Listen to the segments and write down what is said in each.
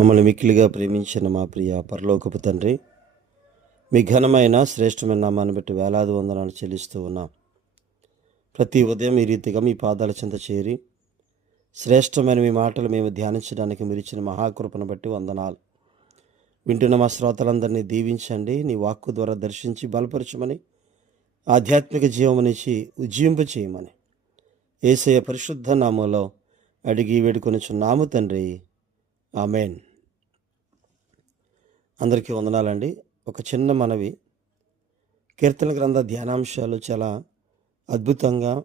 మమ్మల్ని మిక్కిలిగా ప్రేమించిన మా ప్రియ పరలోకపు తండ్రి మీ ఘనమైన శ్రేష్టమైన నామాన్ని బట్టి వేలాది వందనాలు చెల్లిస్తూ ఉన్నాం. ప్రతి ఉదయం ఈ రీతిగా మీ పాదాల చెంత చేరి శ్రేష్టమైన మీ మాటలు మేము ధ్యానించడానికి మీరు మహాకృపను బట్టి వందనాలు. వింటున్న మా శ్రోతలందరినీ దీవించండి నీ వాక్కు ద్వారా దర్శించి బలపరచమని ఆధ్యాత్మిక జీవమనిచ్చి ఉజ్జింప చేయమని. ఏసయ పరిశుద్ధ నామంలో అడిగి వేడుకొనిచున్నాము తండ్రి. ఆమెన్. అందరికీ వందనాలండి. ఒక చిన్న మనవి. కీర్తన గ్రంథ ధ్యానాంశాలు చాలా అద్భుతంగా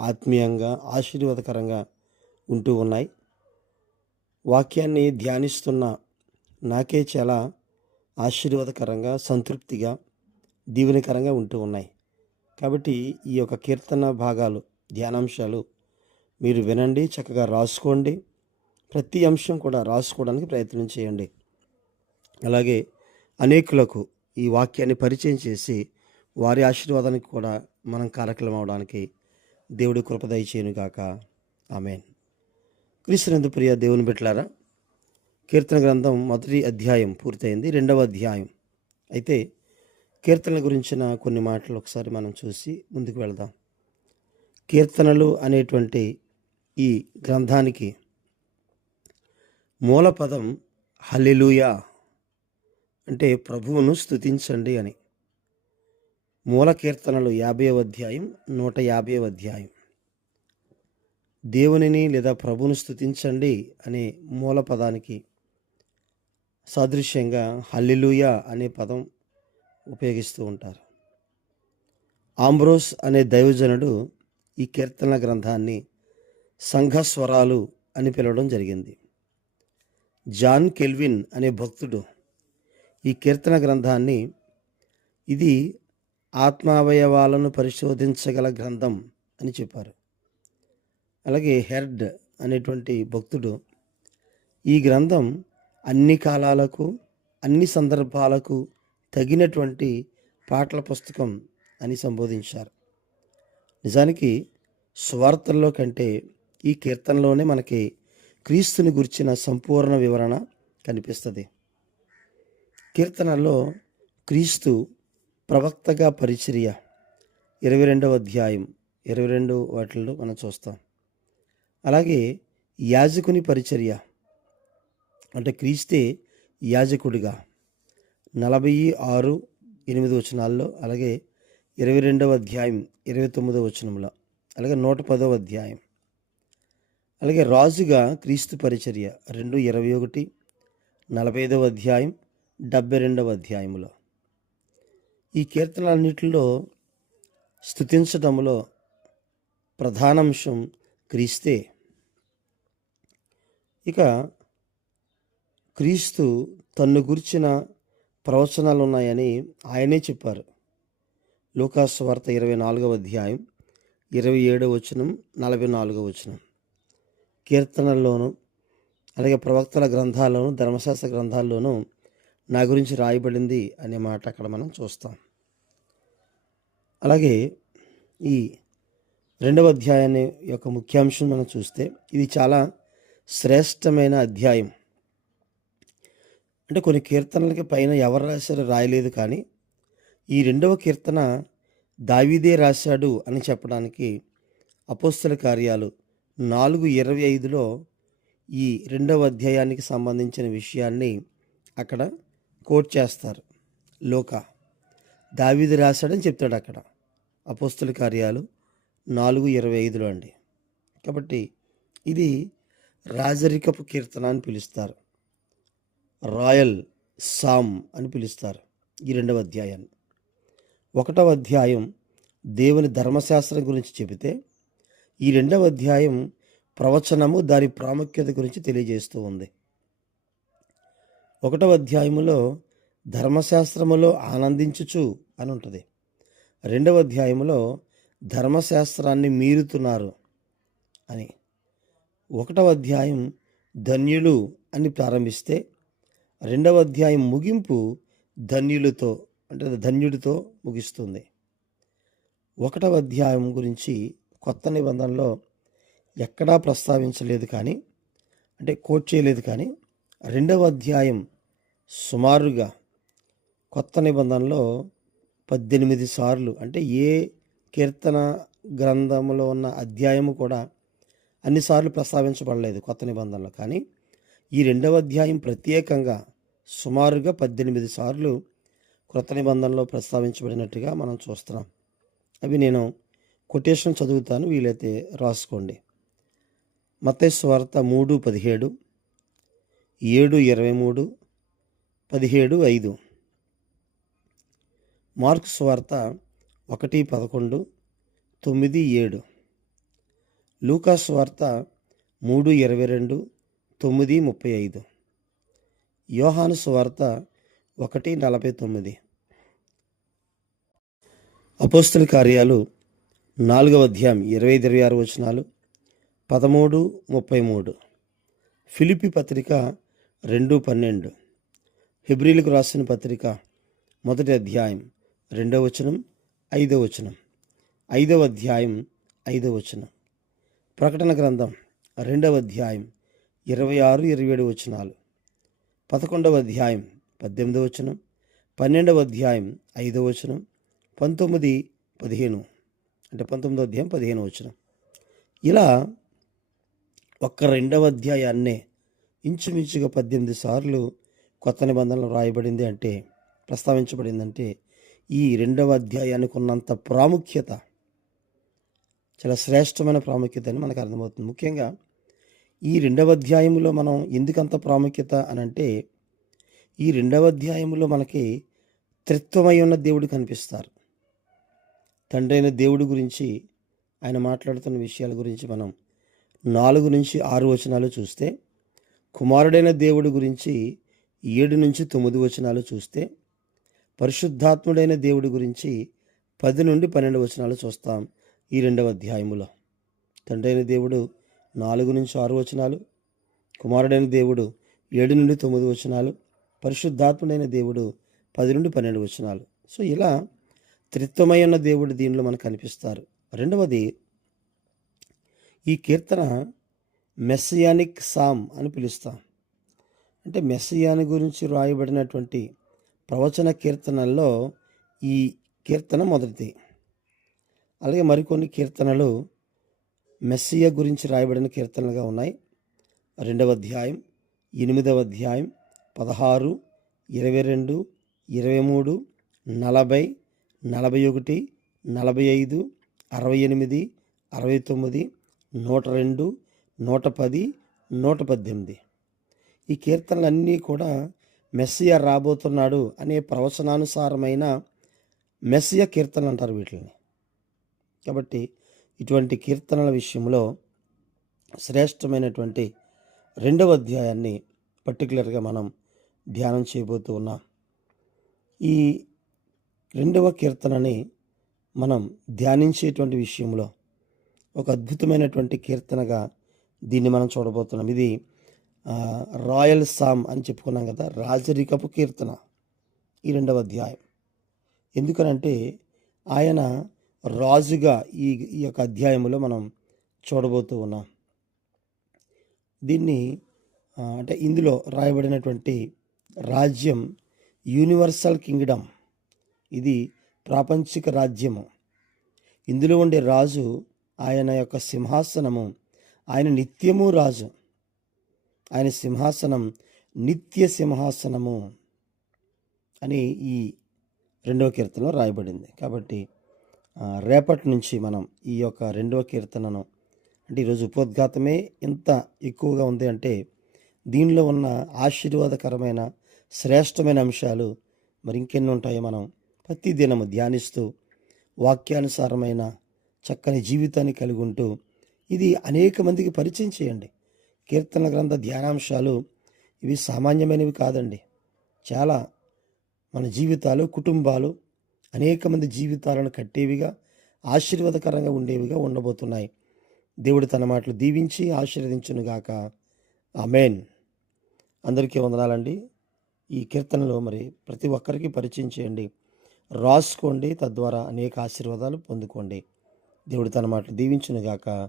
ఆత్మీయంగా ఆశీర్వాదకరంగా ఉంటూ ఉన్నాయి. వాక్యాన్ని ధ్యానిస్తున్న నాకే చాలా ఆశీర్వాదకరంగా సంతృప్తిగా దీవెనకరంగా ఉంటూ ఉన్నాయి. కాబట్టి ఈ యొక్క కీర్తన భాగాలు ధ్యానాంశాలు మీరు వినండి చక్కగా రాసుకోండి. ప్రతి అంశం కూడా రాసుకోవడానికి ప్రయత్నం చేయండి. అలాగే అనేకులకు ఈ వాక్యాన్ని పరిచయం చేసి వారి ఆశీర్వాదానికి కూడా మనం కార్యక్రమం అవడానికి దేవుడి కృపదయ దయచేయను ఆమెన్. క్రీస్తునందు ప్రియ దేవుని బిట్లారా కీర్తన గ్రంథం మొదటి అధ్యాయం పూర్తయింది రెండవ అధ్యాయం. అయితే కీర్తనల గురించిన కొన్ని మాటలు ఒకసారి మనం చూసి ముందుకు వెళదాం. కీర్తనలు అనేటువంటి ఈ గ్రంథానికి మూల పదం అంటే ప్రభువును స్థుతించండి అని. మూల కీర్తనలు యాభై అధ్యాయం నూట యాభై అధ్యాయం. దేవునిని లేదా ప్రభువును స్థుతించండి అనే మూల పదానికి సాదృశ్యంగా హల్లిలూయ అనే పదం ఉపయోగిస్తూ ఉంటారు. ఆంబ్రోస్ అనే దైవజనుడు ఈ కీర్తన గ్రంథాన్ని సంఘస్వరాలు అని పిలవడం జరిగింది. జాన్ కెల్విన్ అనే భక్తుడు ఈ కీర్తన గ్రంథాన్ని ఇది ఆత్మావయవాలను పరిశోధించగల గ్రంథం అని చెప్పారు. అలాగే హెర్డ్ అనేటువంటి భక్తుడు ఈ గ్రంథం అన్ని కాలాలకు అన్ని సందర్భాలకు తగినటువంటి పాటల పుస్తకం అని సంబోధించారు. నిజానికి స్వార్థల్లో కంటే ఈ కీర్తనలోనే మనకి క్రీస్తుని గురించిన సంపూర్ణ వివరణ కనిపిస్తుంది. కీర్తనలో క్రీస్తు ప్రవక్తగా పరిచర్య. ఇరవై రెండవ అధ్యాయం ఇరవై రెండు వాటిల్లో మనం చూస్తాం. అలాగే యాజకుని పరిచర్య. అంటే క్రీస్తే యాజకుడిగా. నలభై ఆరు ఎనిమిది వచనాల్లో అలాగే ఇరవై రెండవ అధ్యాయం ఇరవై తొమ్మిదవ వచనంలో అలాగే నూట పదవ అధ్యాయం. అలాగే రాజుగా క్రీస్తు పరిచర్య. రెండు ఇరవై ఒకటి నలభై ఐదవ అధ్యాయం డెబ్బై రెండవ అధ్యాయంలో ఈ కీర్తనలన్నింటిలో స్థుతించడంలో ప్రధానాంశం క్రీస్తే. ఇక క్రీస్తు తన్ను గురించిన ప్రవచనాలు ఉన్నాయని ఆయనే చెప్పారు. లూకాసు వార్త ఇరవై నాలుగవ అధ్యాయం ఇరవై ఏడవ వచనం నలభై నాలుగవ వచనం. కీర్తనల్లోనూ అలాగే ప్రవక్తల గ్రంథాల్లోనూ ధర్మశాస్త్ర గ్రంథాల్లోనూ నా గురించి రాయబడింది అనే మాట అక్కడ మనం చూస్తాం. అలాగే ఈ రెండవ అధ్యాయాన్ని యొక్క ముఖ్యాంశం మనం చూస్తే ఇది చాలా శ్రేష్టమైన అధ్యాయం. అంటే కొన్ని కీర్తనలకి పైన ఎవరు రాశారో రాయలేదు కానీ ఈ రెండవ కీర్తన దావీదే రాశాడు అని చెప్పడానికి అపోస్తల కార్యాలు నాలుగు ఇరవై ఐదులో ఈ రెండవ అధ్యాయానికి సంబంధించిన విషయాన్ని అక్కడ కోట్ చేస్తారు. లోక. దావీది రాశాడని చెప్తాడు అక్కడ. అపోస్తుల కార్యాలు నాలుగు ఇరవై ఐదులో అండి. కాబట్టి ఇది రాజరికపు కీర్తన అని పిలుస్తారు. రాయల్ సామ్ అని పిలుస్తారు ఈ రెండవ అధ్యాయాన్ని. ఒకటవ అధ్యాయం దేవుని ధర్మశాస్త్రం గురించి చెబితే ఈ రెండవ అధ్యాయం ప్రవచనము దాని ప్రాముఖ్యత గురించి తెలియజేస్తూ ఉంది. ఒకటవ అధ్యాయములో ధర్మశాస్త్రములో ఆనందించుచు అని ఉంటుంది. రెండవ అధ్యాయములో ధర్మశాస్త్రాన్ని మీరుతున్నారు అని. ఒకటవ అధ్యాయం ధన్యులు అని ప్రారంభిస్తే రెండవ అధ్యాయం ముగింపు ధన్యులతో అంటే ధన్యుడితో ముగిస్తుంది. ఒకటవ అధ్యాయం గురించి కొత్త నిబంధనలో ఎక్కడా ప్రస్తావించలేదు కానీ అంటే కోట్ చేయలేదు కానీ రెండవ అధ్యాయం సుమారుగా కొత్త నిబంధనలో పద్దెనిమిది సార్లు అంటే ఏ కీర్తన గ్రంథంలో ఉన్న అధ్యాయము కూడా అన్నిసార్లు ప్రస్తావించబడలేదు కొత్త నిబంధనలో. కానీ ఈ రెండవ అధ్యాయం ప్రత్యేకంగా సుమారుగా పద్దెనిమిది సార్లు క్రొత్త నిబంధనలో ప్రస్తావించబడినట్టుగా మనం చూస్తున్నాం. అవి నేను కొటేషన్ చదువుతాను వీలైతే రాసుకోండి. మత్తయి మూడు పదిహేడు. ఏడు ఇరవై మూడు పదిహేడు ఐదు. మార్క్స్ వార్త ఒకటి పదకొండు తొమ్మిది ఏడు. లూకాస్ వార్త మూడు ఇరవై రెండు తొమ్మిది ముప్పై ఐదు. యోహాను వార్త ఒకటి నలభై తొమ్మిది. అపోస్తుల కార్యాలు నాలుగవ అధ్యాయం ఇరవై ఇరవై ఆరు వచనాలు పదమూడు ముప్పై మూడు. ఫిలిపి పత్రిక రెండు పన్నెండు. హిబ్రిలకు రాసిన పత్రిక మొదటి అధ్యాయం రెండవ వచనం ఐదవ వచనం. ఐదవ అధ్యాయం ఐదవ వచనం. ప్రకటన గ్రంథం రెండవ అధ్యాయం ఇరవై ఆరు ఇరవై ఏడు వచనాలు. పదకొండవ అధ్యాయం పద్దెనిమిదవ వచనం. పన్నెండవ అధ్యాయం ఐదవ వచనం. పంతొమ్మిది పదిహేను. అంటే పంతొమ్మిదవ అధ్యాయం పదిహేను వచనం. ఇలా ఒక్క రెండవ అధ్యాయాన్నే ఇంచుమించుగా పద్దెనిమిది సార్లు కొత్త నిబంధనలు రాయబడింది అంటే ప్రస్తావించబడిందంటే ఈ రెండవ అధ్యాయానికి ఉన్నంత ప్రాముఖ్యత చాలా శ్రేష్టమైన ప్రాముఖ్యత అని మనకు అర్థమవుతుంది. ముఖ్యంగా ఈ రెండవ అధ్యాయంలో మనం ఎందుకంత ప్రాముఖ్యత అని అంటే ఈ రెండవ అధ్యాయంలో మనకి త్రిత్వమై ఉన్న దేవుడు కనిపిస్తారు. తండ్రి అయిన దేవుడి గురించి ఆయన మాట్లాడుతున్న విషయాల గురించి మనం నాలుగు నుంచి ఆరు వచనాలు చూస్తే కుమారుడైన దేవుడి గురించి ఏడు నుంచి తొమ్మిది వచనాలు చూస్తే పరిశుద్ధాత్ముడైన దేవుడి గురించి పది నుండి పన్నెండు వచనాలు చూస్తాం ఈ రెండవ అధ్యాయములో. తండ్రి అయిన దేవుడు నాలుగు నుంచి ఆరు వచనాలు కుమారుడైన దేవుడు ఏడు నుండి తొమ్మిది వచనాలు పరిశుద్ధాత్ముడైన దేవుడు పది నుండి పన్నెండు వచనాలు. సో ఇలా త్రిత్వమై ఉన్న దేవుడు దీనిలో మనకు కనిపిస్తారు. రెండవది ఈ కీర్తన మెస్సియానిక్ సామ్ అని పిలుస్తాం. అంటే మెస్సియాని గురించి వ్రాయబడినటువంటి ప్రవచన కీర్తనల్లో ఈ కీర్తన మొదటిది. అలాగే మరికొన్ని కీర్తనలు మెస్సియ గురించి రాయబడిన కీర్తనలుగా ఉన్నాయి. రెండవ అధ్యాయం ఎనిమిదవ అధ్యాయం పదహారు ఇరవై రెండు ఇరవై మూడు నలభై నలభై ఒకటి నలభై ఐదు అరవై ఎనిమిది అరవై తొమ్మిది నూట రెండు నూట పది నూట పద్దెనిమిది. ఈ కీర్తనలన్నీ కూడా మెస్సియ రాబోతున్నాడు అనే ప్రవచనానుసారమైన మెస్సియ కీర్తనలు అంటారు వీటిని కాబట్టి ఇటువంటి కీర్తనల విషయంలో శ్రేష్టమైనటువంటి రెండవ అధ్యాయాన్ని పర్టికులర్గా మనం ధ్యానం చేయబోతూ ఉన్నాం. ఈ రెండవ కీర్తనని మనం ధ్యానించేటువంటి విషయంలో ఒక అద్భుతమైనటువంటి కీర్తనగా దీన్ని మనం చూడబోతున్నాం. ఇది రాయల్ సామ్ అని చెప్పుకున్నాం కదా రాజరికపు కీర్తన ఈ రెండవ అధ్యాయం. ఎందుకనంటే ఆయన రాజుగా ఈ ఈ యొక్క అధ్యాయంలో మనం చూడబోతూ ఉన్నాం. దీన్ని అంటే ఇందులో రాయబడినటువంటి రాజ్యం యూనివర్సల్ కింగ్డమ్. ఇది ప్రాపంచిక రాజ్యము. ఇందులో ఉండే రాజు ఆయన యొక్క సింహాసనము ఆయన నిత్యము రాజు. ఆయన సింహాసనం నిత్య సింహాసనము అని ఈ రెండవ కీర్తనలో రాయబడింది. కాబట్టి రేపటి నుంచి మనం ఈ యొక్క రెండవ కీర్తనను అంటే ఈరోజు ఉపోద్ఘాతమే ఇంత ఎక్కువగా ఉంది అంటే దీనిలో ఉన్న ఆశీర్వాదకరమైన శ్రేష్టమైన అంశాలు మరి ఇంకెన్ని ఉంటాయో మనం ప్రతి దినము ధ్యానిస్తూ వాక్యానుసారమైన చక్కని జీవితాన్ని కలిగి ఉంటూ ఇది అనేక మందికి పరిచయం చేయండి. కీర్తన గ్రంథ ధ్యానాంశాలు ఇవి సామాన్యమైనవి కాదండి. చాలా మన జీవితాలు కుటుంబాలు అనేక మంది జీవితాలను కట్టేవిగా ఆశీర్వాదకరంగా ఉండేవిగా ఉండబోతున్నాయి. దేవుడు తన మాటలు దీవించి ఆశీర్వదించునుగాక. ఆమెన్. అందరికీ వందనాలండి. ఈ కీర్తనలో మరి ప్రతి ఒక్కరికి పరిచయం చేయండి. రాసుకోండి తద్వారా అనేక ఆశీర్వాదాలు పొందుకోండి. దేవుడు తన మాటలు దీవించునుగాక.